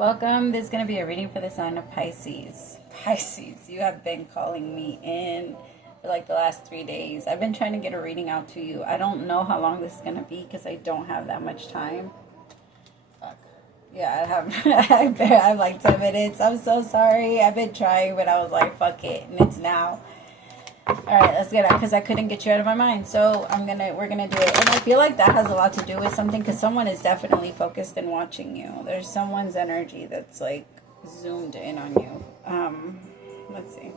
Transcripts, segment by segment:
Welcome. This is going to be a reading for the sign of Pisces. Pisces, you have been calling me in for like the last 3 days. I've been trying to get a reading out to you. I don't know how long this is going to be because I don't have that much time. Fuck. Yeah, I have like 10 minutes. I'm so sorry. I've been trying, but I was like, fuck it. And it's now. Alright, let's get out because I couldn't get you out of my mind. So we're gonna do it. And I feel like that has a lot to do with something because someone is definitely focused and watching you. There's someone's energy that's like zoomed in on you. Let's see.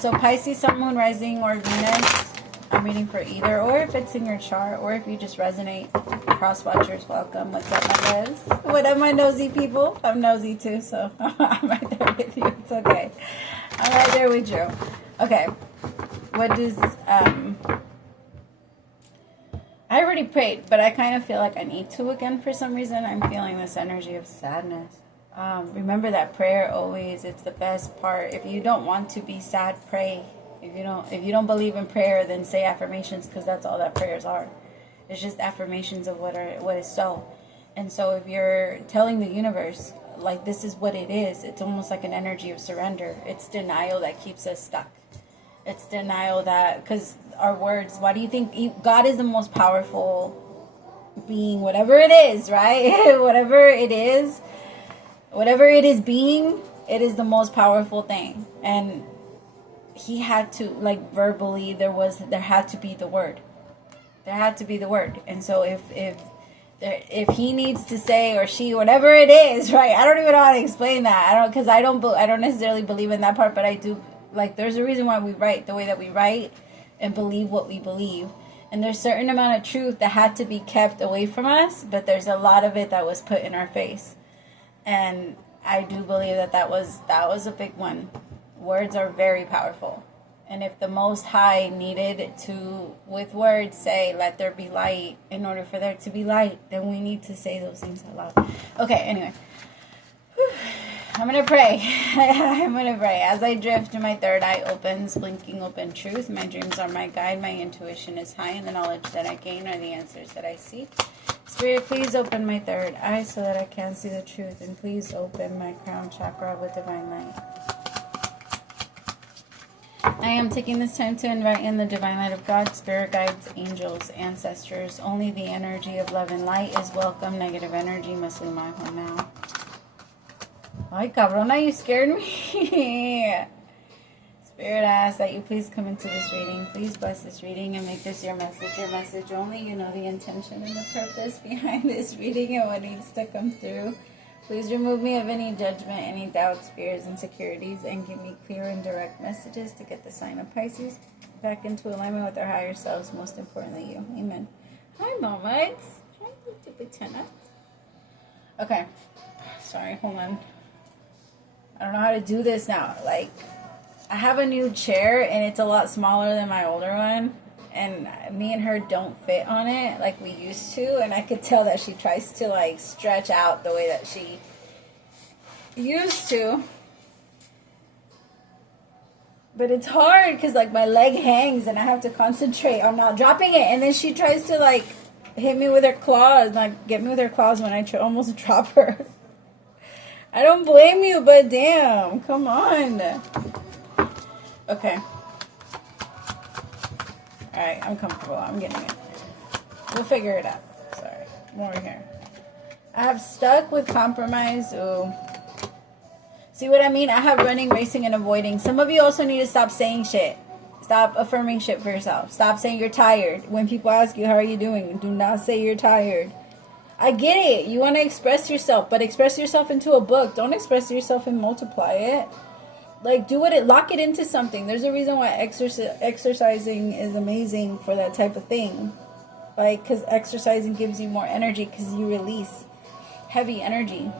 So Pisces, Sun, Moon, Rising, or Venus. I'm reading for either, or if it's in your chart, or if you just resonate. Cross watchers, welcome. What's up, my loves? What up, my nosy people? I'm nosy too, so I'm right there with you. It's okay. I'm right there with you. Okay. What does I already prayed, but I kind of feel like I need to again for some reason. I'm feeling this energy of sadness. Remember that prayer always, it's the best part. If you don't want to be sad, pray. If you don't believe in prayer, then say affirmations, because that's all that prayers are. It's just affirmations of what is so. And so if you're telling the universe, like, this is what it is, it's almost like an energy of surrender. It's denial that keeps us stuck. It's denial that, because our words, why do you think God is the most powerful being, whatever it is, right? whatever it is being, it is the most powerful thing. And he had to, like, verbally, there had to be the word. There had to be the word. And so if he needs to say, or she, whatever it is, right? I don't even know how to explain that. Because I don't necessarily believe in that part, but I do. Like, there's a reason why we write the way that we write and believe what we believe. And there's a certain amount of truth that had to be kept away from us, but there's a lot of it that was put in our face. And I do believe that was a big one. Words are very powerful. And if the Most High needed to, with words, say, let there be light, in order for there to be light, then we need to say those things out loud. Okay, anyway. Whew. I'm going to pray. I'm going to pray. As I drift, my third eye opens, blinking open truth. My dreams are my guide. My intuition is high, and the knowledge that I gain are the answers that I seek. Spirit, please open my third eye so that I can see the truth. And please open my crown chakra with divine light. I am taking this time to invite in the divine light of God, spirit guides, angels, ancestors. Only the energy of love and light is welcome. Negative energy must leave my home now. Ay, cabrona, you scared me. Spirit, I ask that you please come into this reading. Please bless this reading and make this your message only. You know the intention and the purpose behind this reading and what needs to come through. Please remove me of any judgment, any doubts, fears, insecurities, and give me clear and direct messages to get the sign of Pisces back into alignment with our higher selves, most importantly you. Amen. Hi, Mama. Okay. Sorry, hold on. I don't know how to do this now. Like, I have a new chair, and it's a lot smaller than my older one. And me and her don't fit on it like we used to. And I could tell that she tries to, like, stretch out the way that she used to. But it's hard because, like, my leg hangs and I have to concentrate on not dropping it. And then she tries to, like, hit me with her claws, like, get me with her claws when I almost drop her. I don't blame you, but damn, come on. Okay. Alright, I'm comfortable. I'm getting it. We'll figure it out. Sorry. I'm over here. I have stuck with compromise. Ooh. See what I mean? I have running, racing, and avoiding. Some of you also need to stop saying shit. Stop affirming shit for yourself. Stop saying you're tired. When people ask you, how are you doing? Do not say you're tired. I get it. You want to express yourself, but express yourself into a book. Don't express yourself and multiply it. Like, lock it into something. There's a reason why exercising is amazing for that type of thing. Like, because exercising gives you more energy because you release heavy energy.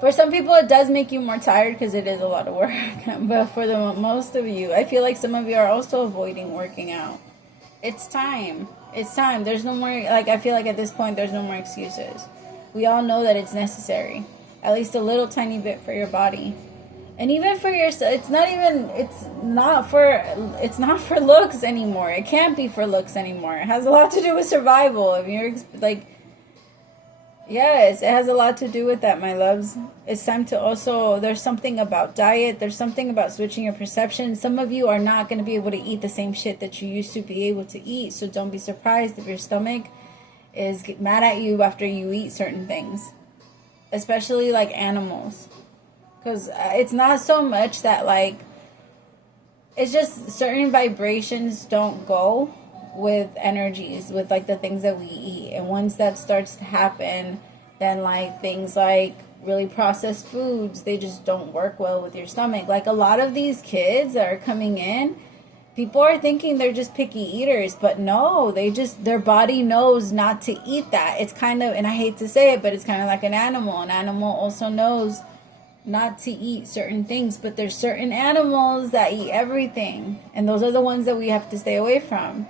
For some people, it does make you more tired because it is a lot of work. But for most of you, I feel like some of you are also avoiding working out. It's time. It's time. There's no more, like, I feel like at this point, there's no more excuses. We all know that it's necessary. At least a little tiny bit for your body. And even for yourself, it's not for looks anymore. It can't be for looks anymore. It has a lot to do with survival. If you're, like, Yes, it has a lot to do with that, my loves. It's time to also, there's something about diet. There's something about switching your perception. Some of you are not going to be able to eat the same shit that you used to be able to eat. So don't be surprised if your stomach is mad at you after you eat certain things. Especially like animals. Because it's not so much that like, it's just certain vibrations don't go with energies, with like the things that we eat. And once that starts to happen, then like things like really processed foods, they just don't work well with your stomach. Like a lot of these kids that are coming in, people are thinking they're just picky eaters, but no, their body knows not to eat that. It's kind of, and I hate to say it, but it's kind of like an animal. An animal also knows not to eat certain things, but there's certain animals that eat everything, and those are the ones that we have to stay away from.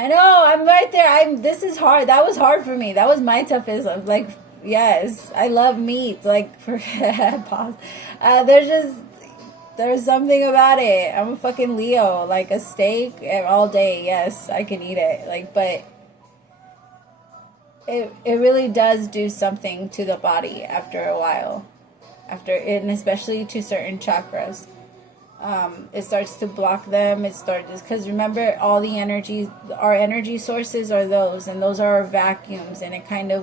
I know, I'm right there. This is hard. That was hard for me. That was my toughest. Like, yes, I love meat. Like, pause. There's something about it. I'm a fucking Leo. Like a steak all day. Yes, I can eat it. Like, but it really does do something to the body after a while. And especially to certain chakras. It starts to block them. Because remember, all the energies, our energy sources are those, and those are our vacuums, and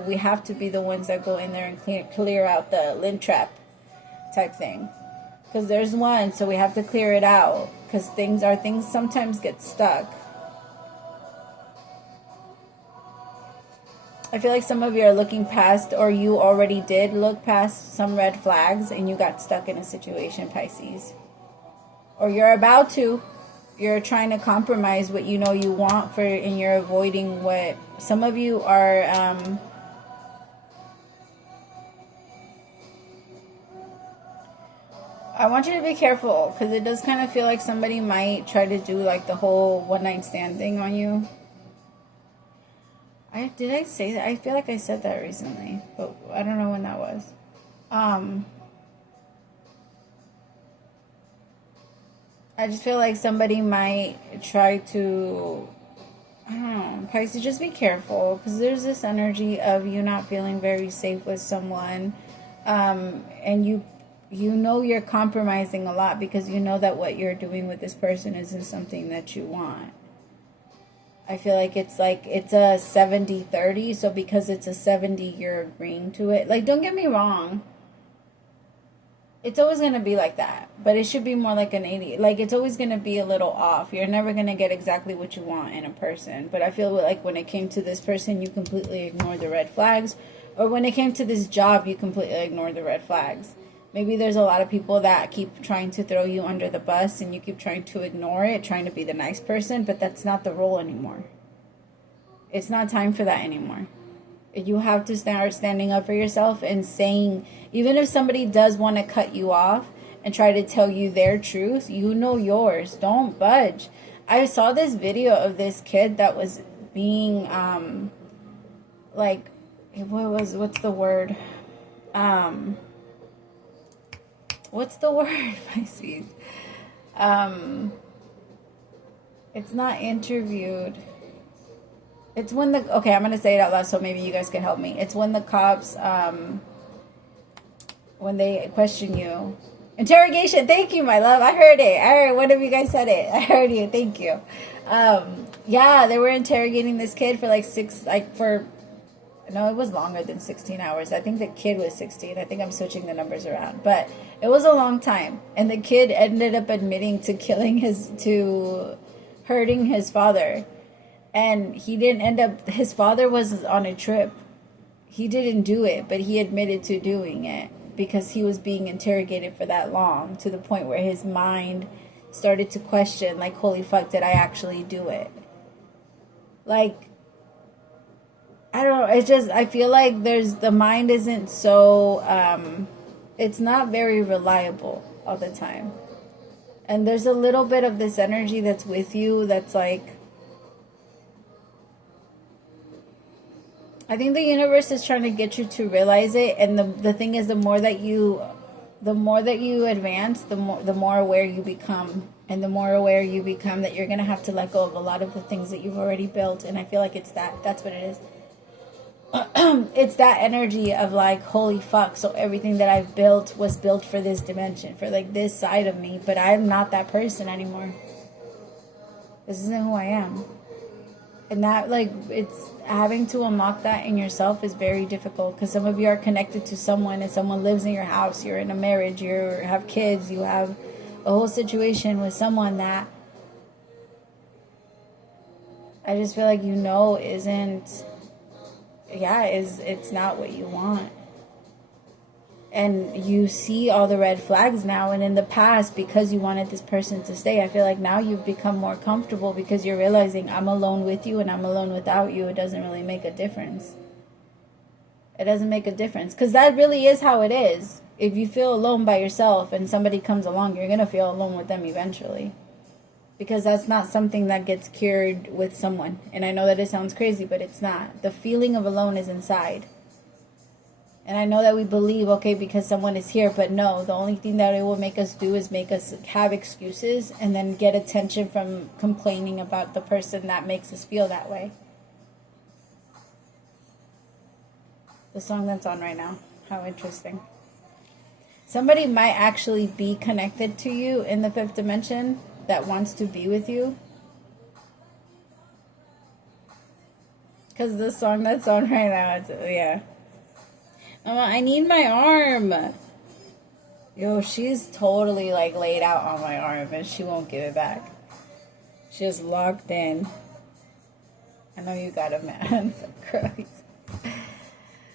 we have to be the ones that go in there and clear out the lint trap type thing, because there's one, so we have to clear it out, because things sometimes get stuck. I feel like some of you are looking past, or you already did look past some red flags, and you got stuck in a situation, Pisces. Or you're about to. You're trying to compromise what you know you want and you're avoiding what some of you are. I want you to be careful, because it does kind of feel like somebody might try to do like the whole one-night stand thing on you. Did I say that? I feel like I said that recently, but I don't know when that was. I just feel like somebody might try to, I don't know, Pisces, just be careful, because there's this energy of you not feeling very safe with someone, and you know you're compromising a lot, because you know that what you're doing with this person isn't something that you want. I feel like it's a 70-30, so because it's a 70, you're agreeing to it. Like, don't get me wrong. It's always going to be like that, but it should be more like an 80. Like, it's always going to be a little off. You're never going to get exactly what you want in a person. But I feel like when it came to this person, you completely ignored the red flags. Or when it came to this job, you completely ignored the red flags. Maybe there's a lot of people that keep trying to throw you under the bus, and you keep trying to ignore it, trying to be the nice person, but that's not the role anymore. It's not time for that anymore. You have to start standing up for yourself and saying, even if somebody does want to cut you off and try to tell you their truth, you know yours. Don't budge. I saw this video of this kid that was being, what's the word? What's the word, Pisces? It's not interviewed. It's when okay, I'm going to say it out loud so maybe you guys can help me. It's when the cops, when they question you. Interrogation. Thank you, my love. I heard it. I heard one of you guys said it. I heard you. Thank you. Yeah, they were interrogating this kid for no, it was longer than 16 hours. I think the kid was 16. I think I'm switching the numbers around. But it was a long time. And the kid ended up admitting to hurting his father. And he didn't end up, his father was on a trip. He didn't do it, but he admitted to doing it because he was being interrogated for that long, to the point where his mind started to question, like, holy fuck, did I actually do it? Like, I don't know, it's just, I feel like the mind isn't so, it's not very reliable all the time. And there's a little bit of this energy that's with you that's like, I think the universe is trying to get you to realize it, and the thing is, the more that you advance, the more aware you become, and the more aware you become that you're gonna have to let go of a lot of the things that you've already built. And I feel like that's what it is. it's that energy of like, holy fuck, so everything that I've built was built for this dimension, for like this side of me, but I'm not that person anymore. This isn't who I am. And that, like, it's having to unlock that in yourself is very difficult, because some of you are connected to someone and someone lives in your house, you're in a marriage, you have kids, you have a whole situation with someone that I just feel like isn't, it's not what you want. And you see all the red flags now, and in the past, because you wanted this person to stay, I feel like now you've become more comfortable because you're realizing, I'm alone with you and I'm alone without you. It doesn't really make a difference. It doesn't make a difference, because that really is how it is. If you feel alone by yourself and somebody comes along, you're going to feel alone with them eventually, because that's not something that gets cured with someone. And I know that it sounds crazy, but it's not. The feeling of alone is inside. And I know that we believe, okay, because someone is here, but no, the only thing that it will make us do is make us have excuses and then get attention from complaining about the person that makes us feel that way. The song that's on right now. How interesting. Somebody might actually be connected to you in the fifth dimension that wants to be with you. Because the song that's on right now, yeah. I need my arm. Yo, she's totally like laid out on my arm and she won't give it back. She's locked in. I know you got a man. Christ.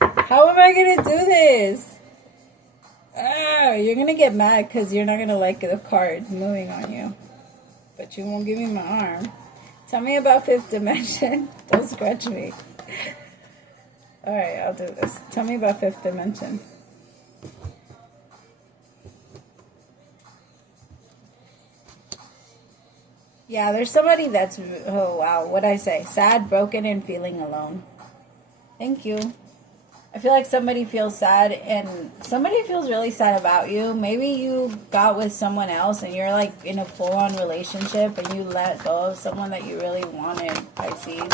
How am I going to do this? You're going to get mad because you're not going to like the cards moving on you. But you won't give me my arm. Tell me about fifth dimension. Don't scratch me. Alright, I'll do this. Tell me about fifth dimension. Yeah, there's somebody that's, oh wow, what'd I say? Sad, broken, and feeling alone. Thank you. I feel like somebody feels sad, and somebody feels really sad about you. Maybe you got with someone else and you're like in a full-on relationship and you let go of someone that you really wanted, Pisces.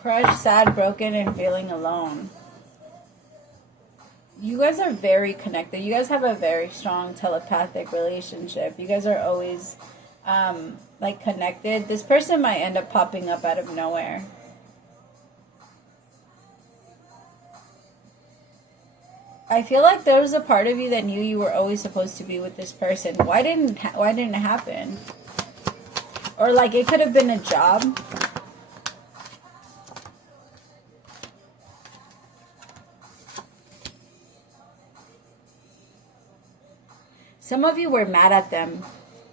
Crushed, sad, broken, and feeling alone. You guys are very connected. You guys have a very strong telepathic relationship. You guys are always like connected. This person might end up popping up out of nowhere. I feel like there was a part of you that knew you were always supposed to be with this person. Why didn't it happen? Or like it could have been a job. Some of you were mad at them.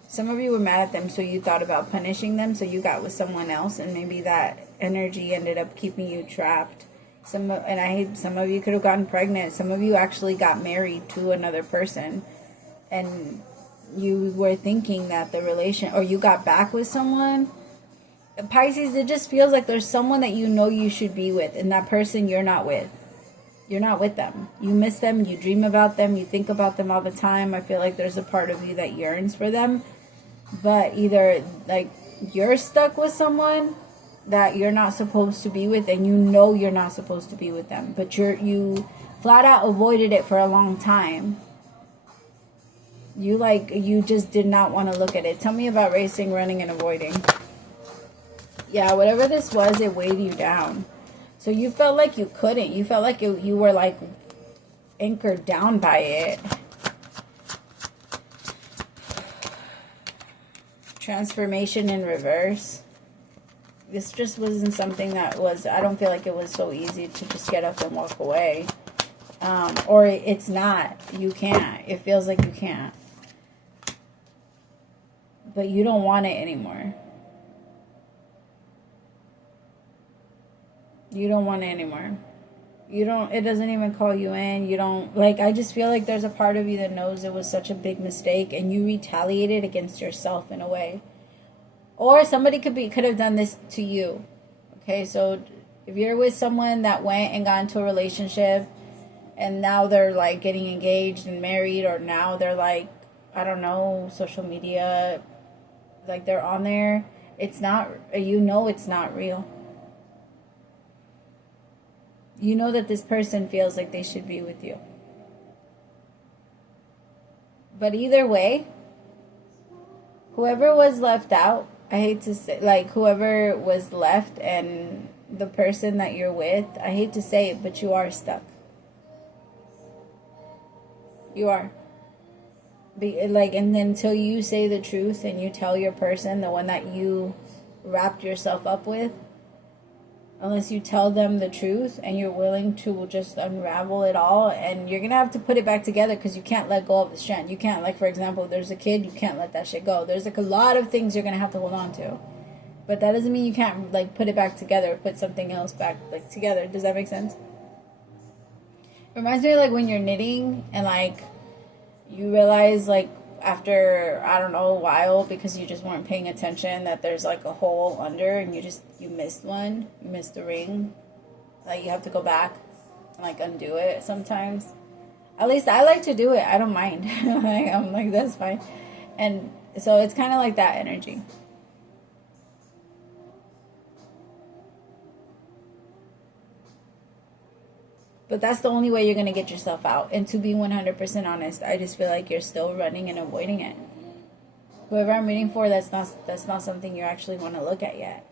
Some of you were mad at them, so you thought about punishing them, so you got with someone else, and maybe that energy ended up keeping you trapped. Some of you could have gotten pregnant. Some of you actually got married to another person, and you were thinking that the relation, or you got back with someone. Pisces, it just feels like there's someone that you know you should be with, and that person you're not with. You're not with them. You miss them. You dream about them. You think about them all the time. I feel like there's a part of you that yearns for them. But either like you're stuck with someone that you're not supposed to be with, and you know you're not supposed to be with them, but you flat out avoided it for a long time. You just did not want to look at it. Tell me about racing, running, and avoiding. Yeah, whatever this was, it weighed you down. So you felt like you couldn't. You felt like you were like anchored down by it. Transformation in reverse. This just wasn't something that was, I don't feel like it was so easy to just get up and walk away. Or it's not. You can't. It feels like you can't. But you don't want it anymore. You don't want it anymore. It doesn't even call you in. You don't, like, I just feel like there's a part of you that knows it was such a big mistake, and you retaliated against yourself in a way. Or somebody could have done this to you. Okay, so if you're with someone that went and got into a relationship, and now they're like getting engaged and married, or now they're like, I don't know, social media, like they're on there, It's not, you know it's not real. You know that this person feels like they should be with you. But either way, whoever was left out, I hate to say, like, whoever was left and the person that you're with, I hate to say it, but you are stuck. You are. And until you say the truth and you tell your person, the one that you wrapped yourself up with, unless you tell them the truth and you're willing to just unravel it all, and you're going to have to put it back together because you can't let go of the strand. You can't, like, for example, if there's a kid, you can't let that shit go. There's, like, a lot of things you're going to have to hold on to. But that doesn't mean you can't, like, put it back together or put something else back, like, together. Does that make sense? It reminds me of, like, when you're knitting and, like, you realize, like, after, I don't know, a while, because you just weren't paying attention, that there's, like, a hole under and you missed one. You missed the ring. Like, you have to go back and, like, undo it sometimes. At least I like to do it. I don't mind. I'm like, that's fine. And so it's kind of like that energy. But that's the only way you're going to get yourself out. And to be 100% honest, I just feel like you're still running and avoiding it. Whoever I'm reading for, that's not something you actually want to look at yet.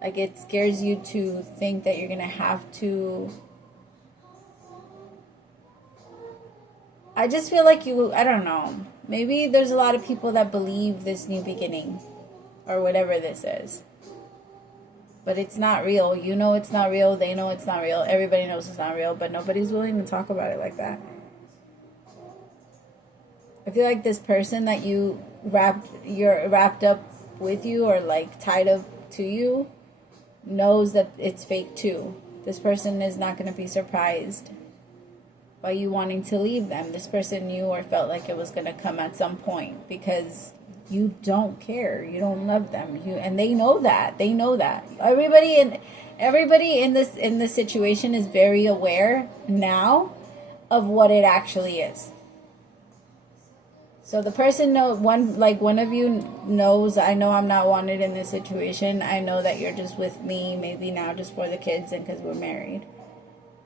Like, it scares you to think that you're going to have to... I just feel like I don't know. Maybe there's a lot of people that believe this new beginning or whatever this is. But it's not real. You know it's not real. They know it's not real. Everybody knows it's not real. But nobody's willing to talk about it like that. I feel like this person that you're wrapped up with you, or like tied up to you, knows that it's fake too. This person is not going to be surprised by you wanting to leave them. This person knew or felt like it was going to come at some point, because you don't care. You don't love them. And they know that. They know that. Everybody in this situation is very aware now of what it actually is. So the person one of you knows, I know I'm not wanted in this situation. I know that you're just with me, maybe now just for the kids and because we're married.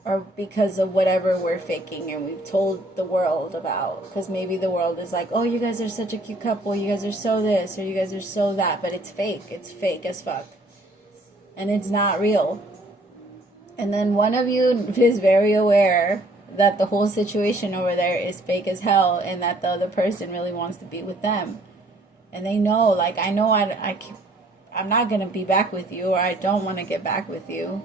Or because of whatever we're faking and we've told the world about. Because maybe the world is like, oh, you guys are such a cute couple. You guys are so this or you guys are so that. But it's fake. It's fake as fuck. And it's not real. And then one of you is very aware that the whole situation over there is fake as hell. And that the other person really wants to be with them. And they know, like, I know I'm not going to be back with you. Or I don't want to get back with you.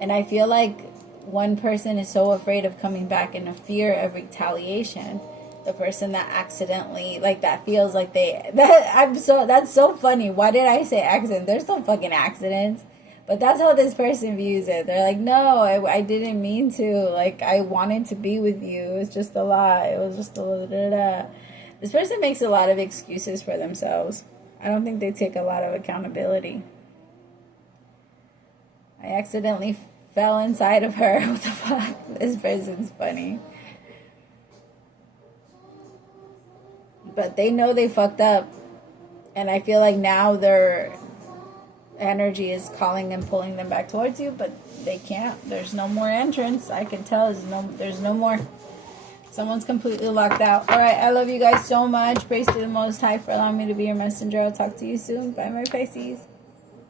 And I feel like one person is so afraid of coming back in a fear of retaliation. The person that accidentally, like, that feels like that's so funny. Why did I say accident? There's no fucking accidents. But that's how this person views it. They're like, no, I didn't mean to. Like, I wanted to be with you. It was just a lie. It was just a da-da-da. This person makes a lot of excuses for themselves. I don't think they take a lot of accountability. I accidentally fell inside of her. What the fuck? This person's funny. But they know they fucked up. And I feel like now their energy is calling and pulling them back towards you. But they can't. There's no more entrance. I can tell there's no more. Someone's completely locked out. Alright, I love you guys so much. Praise to the Most High for allowing me to be your messenger. I'll talk to you soon. Bye, my Pisces.